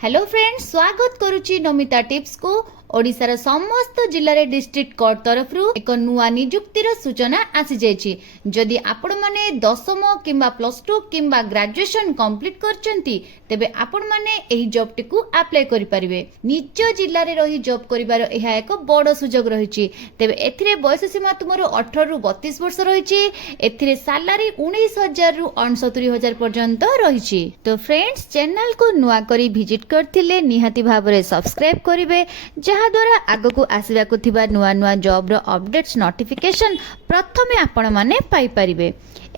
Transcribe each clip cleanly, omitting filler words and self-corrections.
Hello friends, स्वागत करुची Namita tips को। ओडिशार समस्त जिले में डिस्ट्रिक्ट कोर्ट तरफ एक नुआ निजुक्तिर सूचना आसी जाइछि। जदि आपण माने दशम किंबा प्लस टू किंबा ग्रेजुएशन कंप्लीट करचंती तेबे आपण माने एही जॉब टिकु अप्लाई करि परिबे। निज जिल्ला रे रही जॉब करिवार एहा एक बड़ सुजोग रहिछि। तेबे एथिरे बयस सीमा तुमरो 18 रु 32 वर्ष रहिछि। एथिरे सैलरी 19,000 रु 69,000 पर्यंत रहिछि। तो फ्रेंड्स, चैनल को नुआ करी विजिट करथिले निहाती भाबरे सब्सक्राइब करिवे, द्वारा आगको आसवाक नुआ नुआ जॉब रो अपडेट्स नोटिफिकेशन प्रथमे आपण माने पाई परिबे।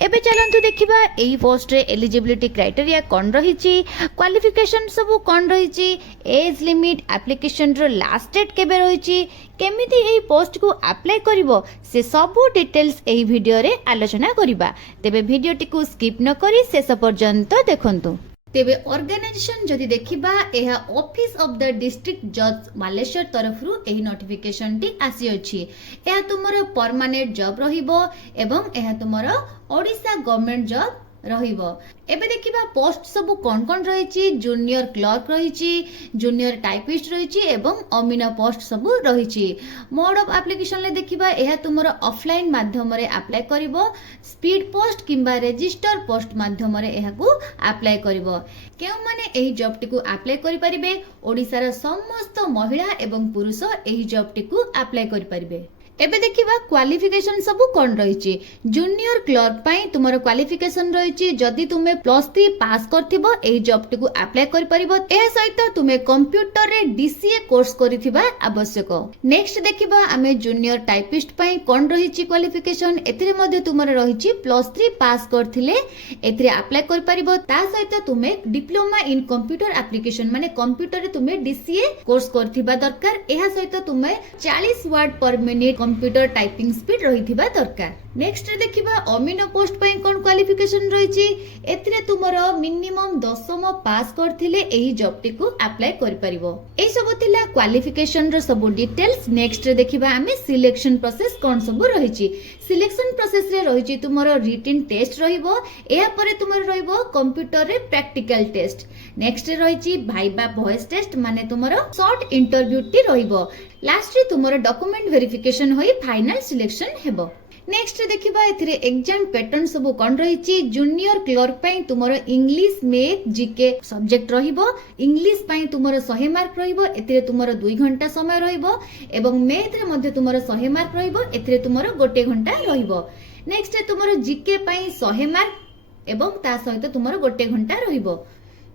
एबे चलंतु देखिबा एही पोस्ट रे एलिजिबिलिटी क्राइटेरिया कोन रहिछि, क्वालिफिकेशन सब कोन रहिछि, एज लिमिट, एप्लीकेशन रो लास्ट डेट केबे रहिछि, केमिति एही पोस्ट को अप्लाई करिवो से सब डिटेल्स एही वीडियो रे आलोचना करिबा। तेबे वीडियो टिकु स्किप न करी शेष पर्यंत देखंतु। तेबे ऑर्गेनाइजेशन जदि देखिबा एहा ऑफिस ऑफ द डिस्ट्रिक्ट जज बालेश्वर तरफरु एही नोटिफिकेशन टी आसी अछि। एहा तुमरो परमानेंट जॉब रहिबो एवं एहा तुमरो ओडिशा गवर्नमेंट जॉब रहिबो। एबे देखिबा पोस्ट सब कोन रहिछि। जूनियर क्लर्क रहिछि, जूनियर टाइपिस्ट रहिछि एवं अमीना पोस्ट सब रहिछि। मोड ऑफ एप्लीकेशन ले देखिबा एहा तुमरो ऑफलाइन माध्यम रे अप्लाई करिवो, स्पीड पोस्ट किंबा रजिस्टर पोस्ट माध्यम रे एहा को अप्लाई करिवो। केउ माने एही जॉब टिकु अप्लाई करि परिबे? ओडिसा रा समस्त महिला एवं पुरुष एही जॉब टिकु अप्लाई करि परिबे। एबे देखिबा क्वालिफिकेशन सब कोन रहिछि। जूनियर क्लर्क पई तुमरो क्वालिफिकेशन रहिछि जदि तुमे +3 पास करथिबो एही जॉब टिकु अप्लाई करि परिबो। ए सहित तुमे कंप्यूटर रे डीसीए कोर्स करिथिबा आवश्यक। नेक्स्ट देखिबा आमे जूनियर टाइपिस्ट पई कोन रहिछि क्वालिफिकेशन। एथिरे मध्ये तुमरो रहिछि +3 पास करथिले एथिरे अप्लाई करि परिबो। ता सहित तुमे डिप्लोमा इन कंप्यूटर एप्लीकेशन माने कंप्यूटर रे तुमे डीसीए कोर्स करथिबा दरकार। एहा सहित तुमे 40 word per minute computer typing speed रहिथिबा दरकार। नेक्स्ट देखिबा अमीनो पोस्ट पई कोन क्वालिफिकेशन रहिछि। एथिरे तुमरो मिनिमम दशम पास करथिले एही जॉब टिकु अप्लाई करि परिबो। एही सब थिला क्वालिफिकेशन रो सब डिटेल्स। नेक्स्ट देखिबा आमे सिलेक्शन प्रोसेस कोन सब रहिछि। सिलेक्शन प्रोसेस रे रहिछि तुमरो रिटन टेस्ट रहिबो, एहा परे तुमरो रहिबो कंप्यूटर रे प्रैक्टिकल टेस्ट। नेक्स्ट रहिछि भाइबा वॉइस टेस्ट माने तुमरो शॉर्ट इंटरव्यू टी रहिबो। लास्ट रे तुमरो डॉक्यूमेंट वेरिफिकेशन होई फाइनल सिलेक्शन हेबो। नेक्स्ट देखिबा एथिरे एग्जाम पैटर्न सब कोन रहिछि। जूनियर क्लर्क पई तुमरो इंग्लिश मैथ जीके सब्जेक्ट रहिबो। इंग्लिश पई तुमरो 100 मार्क रहिबो, एथिरे तुमरो 2 घंटा समय रहिबो एवं मैथ रे मध्ये तुमरो 100 मार्क रहिबो, एथिरे तुमरो 1 घंटा रहिबो। नेक्स्ट तुमरो जीके पई 100 मार्क एवं ता सहित तुमरो 1 घंटा रहिबो।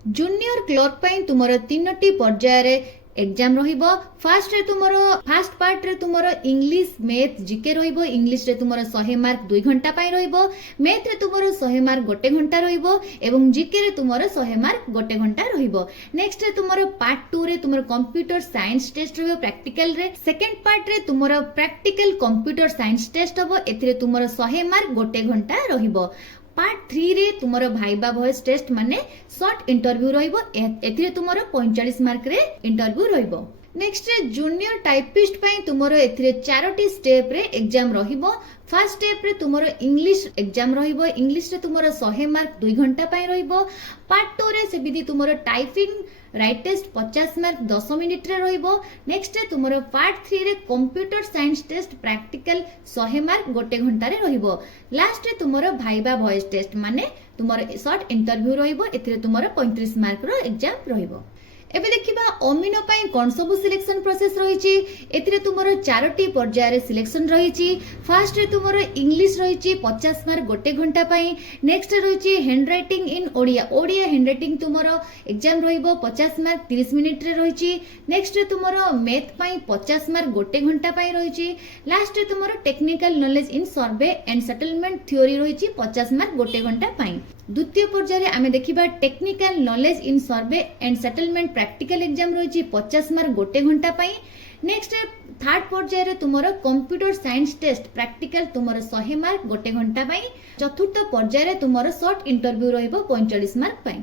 जूनियर क्लर्क पई तुमरो 3टी पर्याय रे एग्जाम रहिबो। फर्स्ट पार्ट रे तुमरो इंग्लिश मैथ जीके रहिबो। इंग्लिश रे तुमरो 100 मार्क 2 घंटा पई रहिबो, मैथ रे तुमरो 100 मार्क 1 घंटा रहिबो एवं जीके रे तुमरो 100 मार्क 1 घंटा रहिबो। नेक्स्ट रे तुमरो पार्ट 2 रे तुमरो कंप्यूटर साइंस टेस्ट रहिबो प्रैक्टिकल रे। सेकंड पार्ट रे तुमरो प्रैक्टिकल कंप्यूटर साइंस टेस्ट हबो, एथिरे तुमरो 100 मार्क 1 घंटा रहिबो। पार्ट 3 रे तुमरो भाइबा वॉइस टेस्ट माने शॉर्ट इंटरव्यू रहिबो, एथिरे तुमरो 45 मार्क रे इंटरव्यू रहिबो। नेक्स्ट रे जूनियर टाइपिस्ट पई तुमरो एथिरे 4टी स्टेप रे एग्जाम रहिबो। फर्स्ट स्टेप रे तुमरो इंग्लिश एग्जाम रहिबो। इंग्लिश रे तुमरो 100 मार्क 2 घंटा पई रहिबो। पार्ट 2 रे सेबिदी तुमरो typing write test 50 mark 10 minute रे रहिबो। नेक्स्ट रे तुमरो पार्ट 3 रे computer science test practical 100 mark 1 घंटा रे रहिबो। लास्ट रे तुमरो भाइबा वॉइस टेस्ट माने तुमरो शॉर्ट इंटरव्यू रहिबो, एथिरे तुमरो 35 मार्क रो एग्जाम रहिबो। एबे देखिबा अमीनो पई कोन सब सिलेक्शन प्रोसेस रहिछि। एथिरे तुमरो 4टी पर्याय रे सिलेक्शन रहिछि। फर्स्ट रे तुमरो इंग्लिश रहिछि 50 मार्क 1 घंटा पई। नेक्स्ट रहिछि handwriting in Odia. Odia handwriting तुमरो एग्जाम रहिबो 50 मार्क 30 मिनिट रे रहिछि। नेक्स्ट रे तुमरो मैथ पई 50 मार्क 1 घंटा पई रहिछि। लास्ट रे तुमरो technical knowledge in survey and settlement theory रहिछि 50 मार्क 1 घंटा पई। द्वितीय पर्याय रे आमे देखिबा technical knowledge in survey and settlement practical exam रहिछि 50 मार्क 1 घंटा पई। नेक्स्ट थर्ड पर्याय रे तुमरो कंप्यूटर साइंस टेस्ट प्रैक्टिकल तुमरो 100 मार्क 1 घंटा पई। चतुर्थ पर्याय रे तुमरो शॉर्ट इंटरव्यू रहिबो 45 मार्क पई।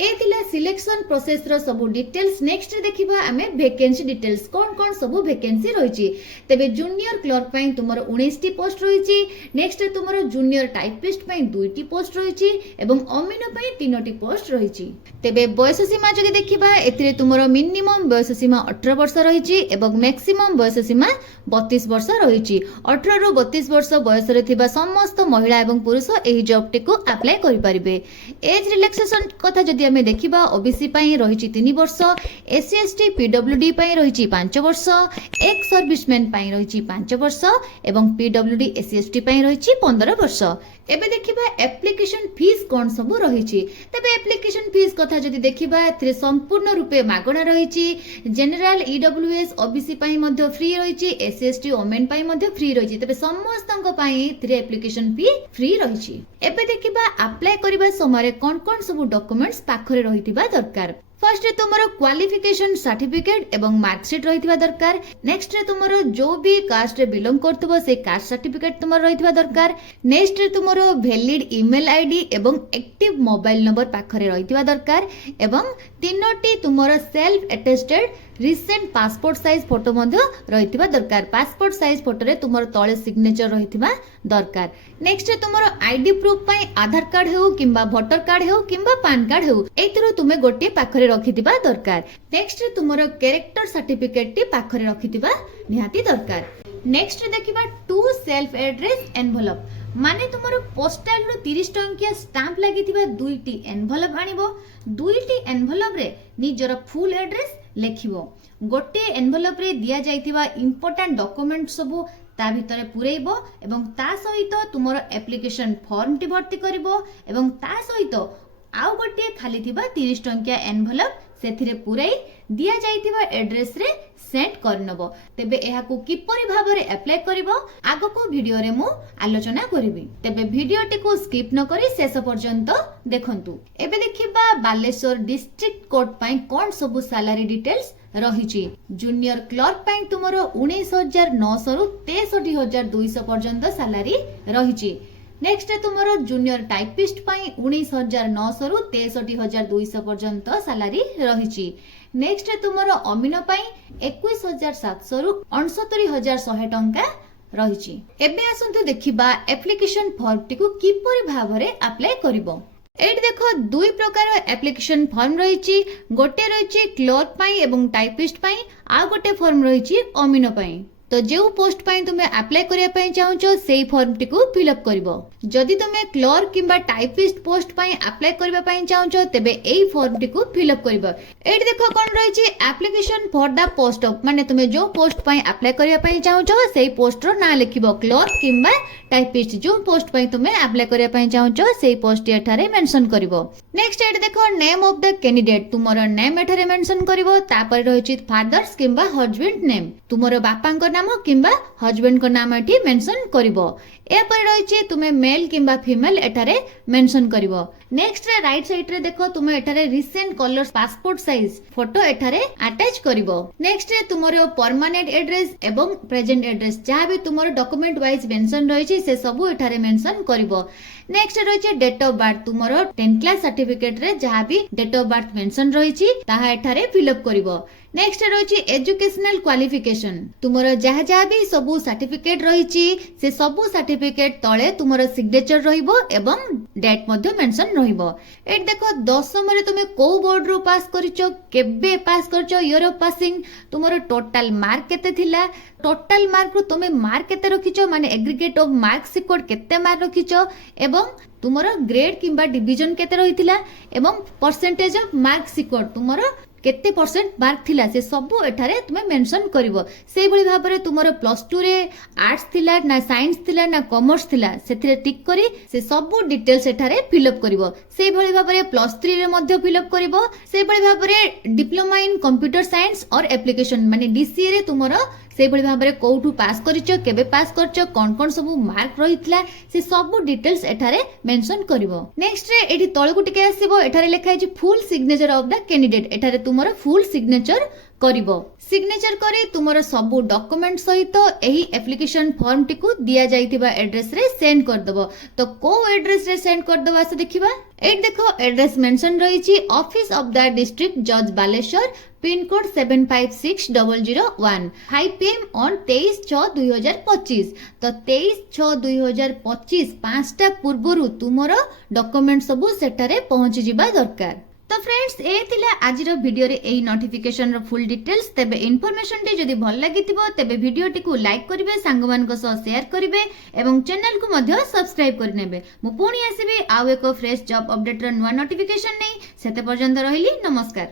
ए थिला सिलेक्शन प्रोसेस रो सब डिटेल्स। नेक्स्ट देखिबा आमे वैकेंसी डिटेल्स कोन कोन सब वैकेंसी रहिछि। तेबे जूनियर क्लर्क पई तुमरो 19 टी पोस्ट रहिछि। नेक्स्ट तुमरो जूनियर टाइपिस्ट पई 2 टी पोस्ट रहिछि एवं अमिनो पई 3 टी पोस्ट रहिछि। तेबे बयस सीमा जदि देखिबा एथिरे तुमरो मिनिमम बयस सीमा 18 वर्ष रहिछि एवं मैक्सिमम बयस सीमा 32 वर्ष रहिछि। 18 रु 32 वर्ष बयस रे थिबा समस्त महिला एवं पुरुष एही जॉब टी को अप्लाई करि परिबे। एज रिलैक्सेशन कथा जदि आमे देखिबा ओबीसी पई रहिछि 3 वर्ष, एससी एसटी पीडब्ल्यूडी पई रहिछि 5 वर्ष, एक्स सर्विसमैन पई रहिछि 5 वर्ष एवं पीडब्ल्यूडी एससी एसटी पई रहिछि 15 वर्ष। एबे देखिबा एप्लिकेशन फीस कोन सब रहिछि। तबे एप्लिकेशन फीस कथा जदि देखिबा एथिरे संपूर्ण रूपे मागणा रहिछि। जनरल ईडब्ल्यूएस ओबीसी पई मध्ये फ्री रहिछि, एससी एसटी ओमेन पई मध्ये फ्री रहिछि। तबे समस्तक पई एथिरे एप्लिकेशन फी फ्री रहिछि। एबे देखिबा अप्लाई करिबा समय कोन कोन सब डॉक्यूमेंट्स पाखरे रहितिबा दरकार। फर्स्ट रे तुमरो क्वालिफिकेशन सर्टिफिकेट एवं मार्कशीट रहितिबा दरकार। नेक्स्ट रे तुमरो जो भी कास्ट रे बिलोंग करतबो से कास्ट सर्टिफिकेट तुमरो रहितिबा दरकार। नेक्स्ट रे तुमरो वैलिड ईमेल आईडी एवं एक्टिव मोबाइल नंबर पाखरे रहितिबा दरकार एवं तीनोटी तुमरो self attested recent passport size photo मध्ये रहितिबा दरकार। पासपोर्ट साइज फोटो रे तुमरो तळे सिग्नेचर रहितिबा दरकार। नेक्स्ट रे तुमरो आईडी प्रूफ पई आधार कार्ड हेउ किंबा वोटर कार्ड हेउ किंबा पैन कार्ड हेउ एथिरो तुमे गोटे पाखरे रखितिबा दरकार। नेक्स्ट रे तुमरो कैरेक्टर सर्टिफिकेट टी पाखरे रखितिबा निहाती दरकार। नेक्स्ट रे देखिबा टू सेल्फ एड्रेस एनवेलप माने तुमरो पोस्टल रो 30 टंकिया स्टाम्प लागितिबा दुईटी एनवेलप आनिबो। दुईटी एनवेलप रे निजर फुल एड्रेस लेखिबो। गोटे एनवेलप रे दिया जाइतिबा इंपोर्टेंट डॉक्यूमेंट सबु ता भितरे पुरेइबो एवं ता सहित तुमरो एप्लिकेशन फॉर्म टी भर्ती करिवो एवं ता सहित आउ गोटे खाली थिबा 30 टंकिया एनवेलप सेथिरे पुराई दिया जाइतिबा एड्रेस रे सेंड करनबो। तेबे एहाकू किपरि भाबरे अप्लाई करिवो आगको वीडियो रे मु आलोचना करिवि। तेबे वीडियो टी को स्किप न करी शेष पर्यंत देखंतु। एबे देखिबा बालेश्वर डिस्ट्रिक्ट कोर्ट पई कोन सब सैलरी डिटेल्स रहिछि। जूनियर क्लर्क पई तुमरो 19900 रु 63200 पर्यंत सैलरी रहिछि। नेक्स्ट तुमरो जूनियर टाइपिस्ट पई 19900 रु 63200 पर्यंत सैलरी रहिछि। नेक्स्ट तुमरो अमिनो पई 21700 रु 69100 टंका रहिछि। एबे आसंतु देखिबा एप्लिकेशन फॉर्म टी को किपरि भाबरे अप्लाई करिवो। एट देखो दुई प्रकार एप्लिकेशन फॉर्म रहिछि। गोटे रहिछि क्लर्क पई एवं टाइपिस्ट पई आ गोटे फॉर्म रहिछि अमिनो पई। तो जो पोस्ट पाई तुमे अप्लाई करिया पई चाहूचो सेही फॉर्म टी को फिल अप करिवो। जदि तुमे क्लर्क किंबा टाइपिस्ट पोस्ट पाई अप्लाई करिया पई चाहूचो तेबे एही फॉर्म टी को फिल अप करिवो। एट देखो कोन रहिछि application for the post of माने तुमे जो पोस्ट पाई अप्लाई करिया पई चाहूचो सेही पोस्ट रो ना लिखिबो क्लर्क किंबा टाइपिस्ट। जो पोस्ट पाई तुमे अप्लाई करिया पई चाहूचो सेही पोस्ट एठारे मेंशन करिवो। नेक्स्ट एट देखो नेम ऑफ द कैंडिडेट तुमरो नेम एठारे मेंशन करिवो। तापर रहिछि फादर्स किंबा हस्बैंड नेम तुमरो बापांको नाम किंबा हस्बैंड को नाम एठी मेंशन करिवो। ए पर रहिछि तुमे मेल किंबा फीमेल एठारे मेंशन करिवो। नेक्स्ट रे राइट साइड रे देखो तुमे एठारे recent colour passport size photo एठारे अटैच करिवो। नेक्स्ट रे तुमरो परमानेंट एड्रेस एवं प्रेजेंट एड्रेस जहा भी तुमरो डॉक्यूमेंट वाइज मेंशन रहिछि से सब एठारे मेंशन करिवो। नेक्स्ट रहिछि डेट ऑफ बर्थ तुमरो 10th क्लास सर्टिफिकेट रे जहा भी डेट ऑफ बर्थ मेंशन रहिछि ताहा एठारे फिल अप करिवो। नेक्स्ट रहिछि एजुकेशनल क्वालिफिकेशन तुमरो जहा जहा भी सब सर्टिफिकेट रहिछि से सब सर्टिफिकेट तळे तुमरो सिग्नेचर रहिबो एवं डेट मध्ये मेंशन रहिबो। एट देखो 10th रे तुमे को बोर्ड रो पास करिचो केबे पास करचो ईयर ऑफ पासिंग तुमरो टोटल मार्क केते थिला टोटल मार्क रो तुमे मार्क केते रखिचो माने एग्रीगेट ऑफ मार्क सिक्योर्ड केते मार्क रखिचो एवं तुमरो ग्रेड किंबा डिवीजन केते रहिथिला एवं परसेंटेज ऑफ मार्क सिक्योर्ड तुमरो केते परसेंट मार्क थिला से सब एठारे तुमे मेंशन करिवो। सेही भली भाबरे तुमरो +2 रे आर्ट्स थिला ना साइंस थिला ना कॉमर्स थिला सेथिरे टिक करी से सब डिटेल्स एठारे फिल अप करिवो। सेही भली भाबरे +3 रे मध्ये फिल अप करिवो। सेही भली भाबरे डिप्लोमा इन कंप्यूटर साइंस और एप्लीकेशन माने डीसीए रे तुमरो सेही भली भाबरे कोठू पास करिचो केबे पास करचो कोन कोन सब मार्क रहितला से सब डिटेल्स एठारे मेंशन करिवो। नेक्स्ट रे एठी तळकु टिके आसीबो एठारे लेखा छि full signature of the candidate एठारे तुमरो फुल सिग्नेचर करिवो सिग्नेचर करी तुमर सबु डॉक्यूमेंट सहित एही एप्लिकेशन फॉर्म टिकु दिया जाइतिबा एड्रेस रे सेंड कर दबो। तो को एड्रेस रे सेंड कर दबा से देखिबा। एट देखो एड्रेस मेंशन रहिछि ऑफिस ऑफ द डिस्ट्रिक्ट जज Baleshwar pin code 756001 5 PM on 23/6/2025। तो 23/6/2025 5टा पूर्वरु तुमर डॉक्यूमेंट सबु सेटारे पहुंची जिबा दरकार। तो फ्रेंड्स ए थिला आजिर वीडियो रे एही नोटिफिकेशन रो फुल डिटेल्स। तेबे इन्फॉर्मेशन टी जदि भल लागितिबो तेबे वीडियो टी को लाइक करिवे, सांगमान को सह शेयर करिवे एवं चैनल को मध्य सब्सक्राइब करिनेबे। मु पुणी आसीबे आउ एको फ्रेश जॉब अपडेट रो नुवा नोटिफिकेशन नै। सेते पर्यंत रहिली नमस्कार।